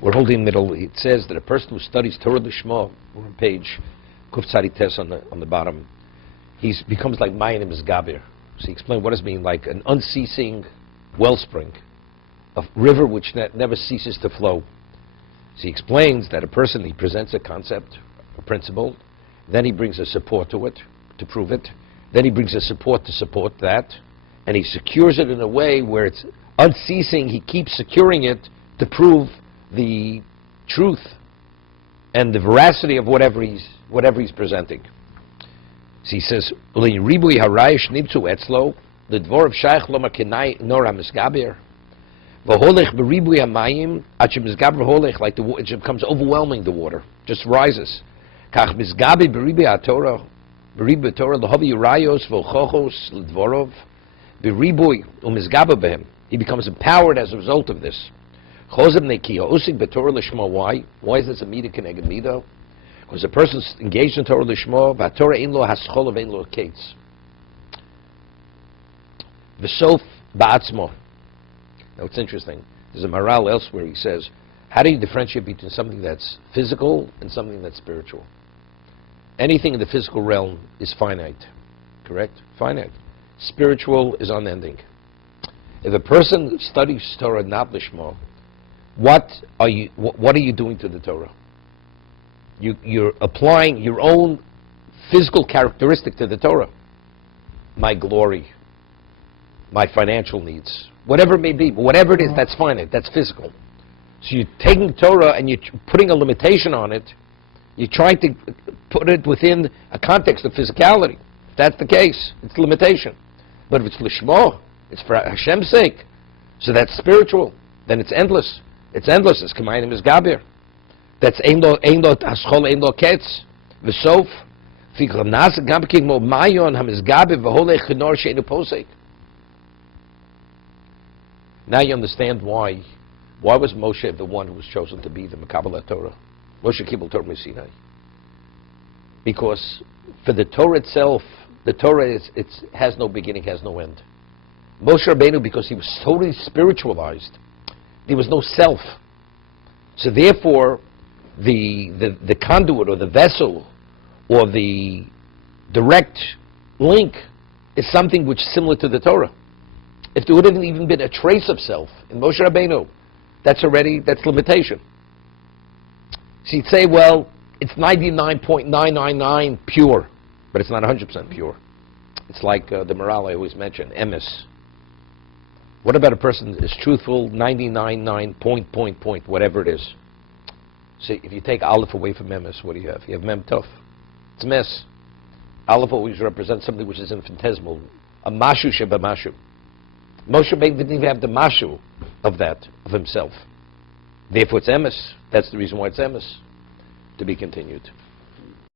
We're holding middle. It says that a person who studies Torah Lishma, we're on page Kuf Tzadi Tes on the bottom, he becomes like Mayin Mizgaber. So he explained what does it mean, like an unceasing wellspring, a river which never ceases to flow. So he explains that a person, he presents a concept, a principle, then he brings a support to it, to prove it, then he brings a support to support that, and he secures it in a way where it's unceasing. He keeps securing it to prove the truth and the veracity of whatever he's presenting. So he says, "Ribui harayish nibtu etzlo the dvor of shaykh lo makinai nora misgaber v'holech beribui hamayim at shemizgaber v'holech, like it becomes overwhelming. The water just rises. Kach misgaber beribui haTorah beribui Torah lahavi rayos v'chochos l'dvorov beribui u'mizgaber behem." He becomes empowered as a result of this. Chozem nekiya usik b'Torah lishma. Why is this a midah keneged midah? Because a person's engaged in Torah Lishma, v'Torah ein lo haschol v'ein lo kates. V'sof ba'atzmo. Now it's interesting. There's a Maharal elsewhere. He says, how do you differentiate between something that's physical and something that's spiritual? Anything in the physical realm is finite, correct? Finite. Spiritual is unending. If a person studies Torah not Lishma, what are you doing to the Torah? You're applying your own physical characteristic to the Torah. My glory, my financial needs, whatever it may be, but whatever it is, that's finite, that's physical. So you're taking Torah and you're putting a limitation on it. You're trying to put it within a context of physicality. If that's the case, it's limitation. But if it's Lishma, it's for Hashem's sake, so that's spiritual, then it's endless. It's endless. It's Kamayim is Gabir. That's ein lo haschol ein lo ketz v'sof fikra nas gamking mo mayon hamizgabe v'holech chenor she'enu posek. Now you understand why was Moshe the one who was chosen to be the Mekabel Torah? Moshe Kibbel Torah Sinai. Because for the Torah itself, the Torah has no beginning, has no end. Moshe Rabbeinu, because he was totally spiritualized, there was no self. So therefore, the conduit or the vessel or the direct link is something which is similar to the Torah. If there wouldn't even been a trace of self in Moshe Rabbeinu, that's limitation. So you'd say, well, it's 99.999 pure, but it's not 100% pure. It's like the Maharal I always mention, emes. What about a person that is truthful, 99.9 whatever it is? So if you take Aleph away from Emes, what do you have? You have Mem Tov. It's a mess. Aleph always represents something which is infinitesimal. A Mashu Sheba Mashu. Moshe Rabbeinu didn't even have the Mashu of that, of himself. Therefore it's Emes. That's the reason why it's Emes. To be continued.